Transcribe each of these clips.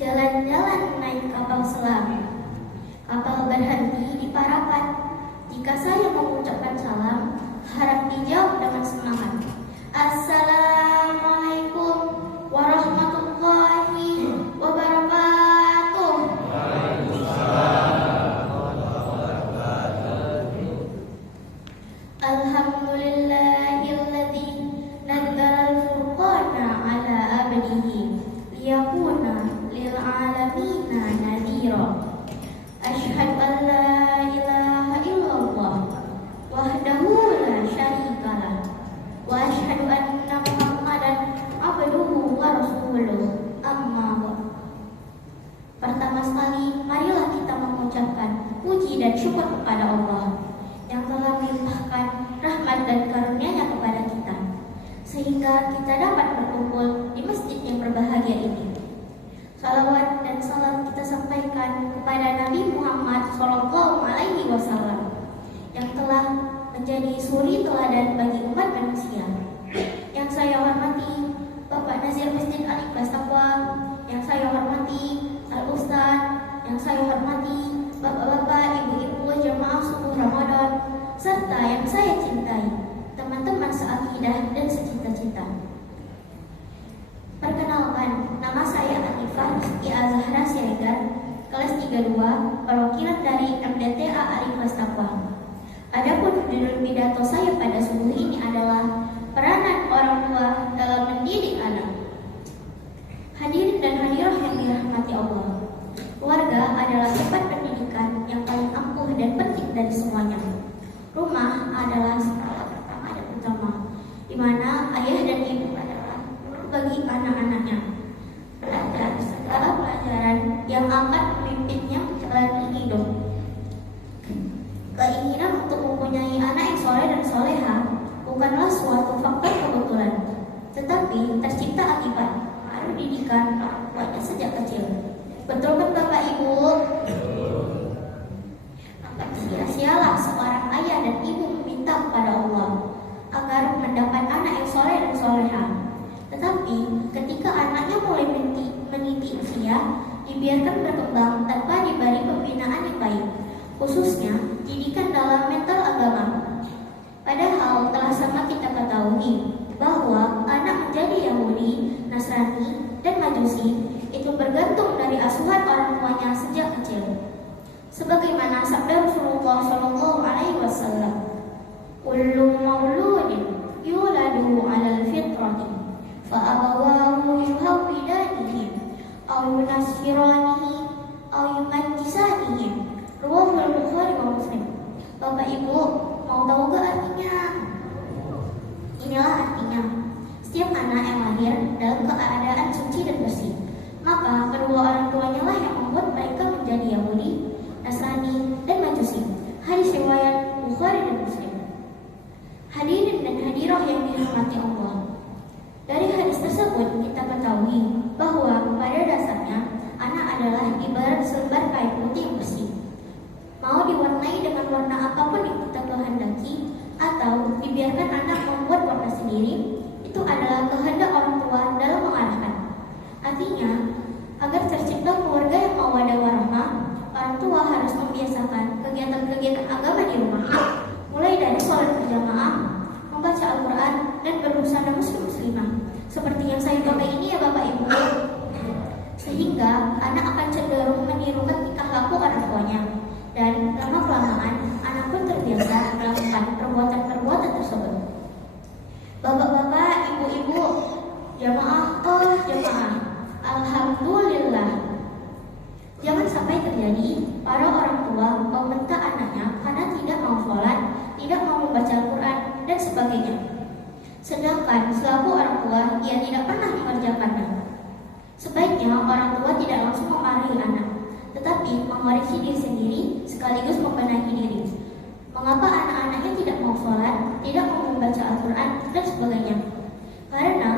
Jalan-jalan naik kapal selam. Kapal berhenti di Parapat. Jika saya mengucapkan salam, harap dijawab dengan semangat. Assalamualaikum warahmatullahi wabarakatuh. Alhamdulillahilladzi nazzala al-furqana ala abdihi liyakuna lil alamina nadhira. Asyhadu an la ilaha illallah wahdahu la syarikalah wa asyhadu anna Muhammadan abduhu wa rasuluh. Amma ba'd. Pertama sekali, marilah kita mengucapkan puji dan syukur kepada Allah yang telah melimpahkan rahmat dan karunia-Nya kepada kita, sehingga kita dapat berkumpul di masjid yang berbahagia ini. Salawat dan salam kita sampaikan kepada Nabi Muhammad SAW yang telah menjadi suri teladan bagi umat manusia. Yang saya hormati Bapak Nazir Masjid Al-Ikhlas Taqwa, yang saya hormati Al-Ustaz, yang saya hormati Bapak-bapak, ibu-ibu jamaah subuh Ramadan, serta yang saya cintai teman-teman seakidah dan secita-cita. Perkenalkan, nama saya Atifah Rizky Azahra Siregar, kelas 32, perwakilan dari MDTA Al-Ikhlas Taqwa. Adapun judul pidato saya pada subuh ini adalah peranan orang tua dalam mendidik anak. Hadirin dan hadirah yang dirahmati Allah, keluarga adalah tempat pendidikan yang paling ampuh dan penting dari semuanya. Rumah adalah skala pertama dan utama, di mana ayah dan ibu adalah guru bagi anak-anaknya. Belajar segala pelajaran yang akan memimpinnya menjalani hidup. Keinginan untuk mempunyai anak yang soleh dan soleha bukanlah suatu faktor kebetulan, tetapi tercipta akibat pengaruh didikan orang tuanya sejak kecil. Betul kan Bapak Ibu? Maka sia-sialah seorang ayah dan ibu meminta kepada Allah agar mendapat anak yang soleh dan soleha. Tetapi ketika anaknya mulai meniti usia, dibiarkan berkembang tanpa diberi pembinaan yang baik, khususnya didikan dalam mental agama. Padahal telah sama kita ketahui bahwa anak menjadi Yahudi, Nasrani, dan Majusi itu bergantung dari asuhan orang tuanya sejak kecil. Sebagaimana sabda Rasulullah SAW, "Kullu mauludin yuladu 'alal fitrati, fa abawahu yuhawwidanihi aw yunassiranihi aw yumajjisanihi." Riwayat Bukhari wa Muslim. Bapak Ibu, mau tahu gak artinya? Inilah artinya. Setiap anak yang lahir dalam keadaan suci dan bersih, maka kedua orang tuanya lah yang membuat mereka menjadi Yahudi, Nasrani, dan Majusi. Hadis riwayat Bukhari dan Muslim. Hadirin dan hadirah yang dirahmati Allah, dari hadis tersebut kita ketahui bahwa pada dasarnya anak adalah ibarat selembar kain putih yang bersih. Mau diwarnai dengan warna apapun yang kita kehendaki atau dibiarkan anak membuat warna sendiri, itu adalah kehendak orang tua dalam mengarahkan. Artinya, agar tercipta keluarga yang mawaddah warahmah, orang tua harus membiasakan kegiatan-kegiatan agama di rumah, mulai dari sholat berjamaah, membaca Al-Quran, dan berbusana muslim-muslimah, seperti yang saya coba ini ya Bapak Ibu. Sehingga anak akan cenderung menirukan tingkah laku orang tuanya, dan lama-kelamaan anak pun terbiasa melakukan perbuatan-perbuatan tersebut. Bapak-bapak, ibu-ibu, jamaah, alhamdulillah, jangan sampai terjadi para orang tua membentak anaknya karena tidak mau sholat, tidak mau membaca Al-Quran, dan sebagainya. Sedangkan selaku orang tua, ia tidak pernah mengerjakannya. Sebaiknya orang tua tidak langsung memarahi anak, tetapi mengoreksi diri sendiri sekaligus membenahi diri. Mengapa anak-anaknya tidak mau sholat, tidak mau membaca Al-Quran, dan sebagainya? Karena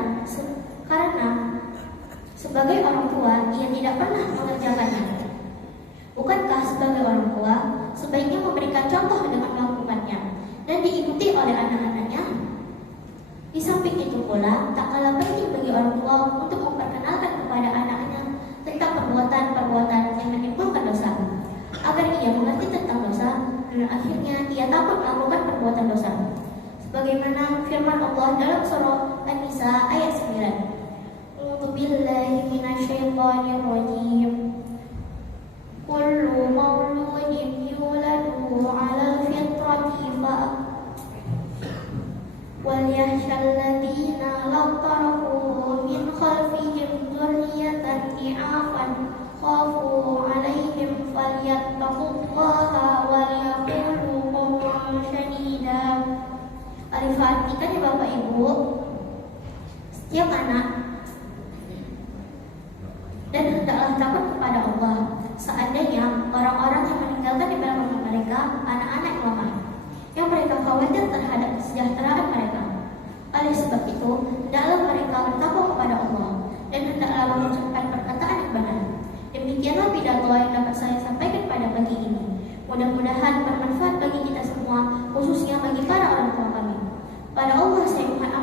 sebagai orang tua, ia tidak pernah mengerjakannya. Bukankah sebagai orang tua, sebaiknya memberikan contoh dengan melakukannya dan diikuti oleh anak-anaknya? Di samping itu pula, tak kalah penting bagi orang tua untuk memperkenalkan kepada anak-anaknya tentang perbuatan Sebagaimana firman Allah dalam surah An-Nisa ayat 9. A'udzu billahi minasyaitonir rajim. Kullu mauludin yuladu 'alal fitrati وَلْيَخْشَى الَّذِينَ لَوْ تَرَكُوا مِنْ خَلْفِهِمْ ذُرِّيَّةً ضِعَافًا خَافُوا عَلَيْهِمْ فَلْيَتَّقُوا اللَّهَ وَلْيَقُولُوا قَوْلًا سَدِيدًا. Arif artikan ya Bapak Ibu, setiap anak dan hendaklah takut kepada Allah. Seandainya orang-orang yang meninggalkan di belakang mereka anak-anak yang lemah, yang mereka khawatir terhadap kesejahteraan mereka. Oleh sebab itu, hendaklah mereka bertakwa kepada Allah dan hendaklah mengucapkan perkataan yang benar. Demikianlah pidato yang dapat saya sampaikan pada pagi ini. Mudah-mudahan bermanfaat bagi kita semua, khususnya bagi para orang tua kami. Pada Allah saya mohon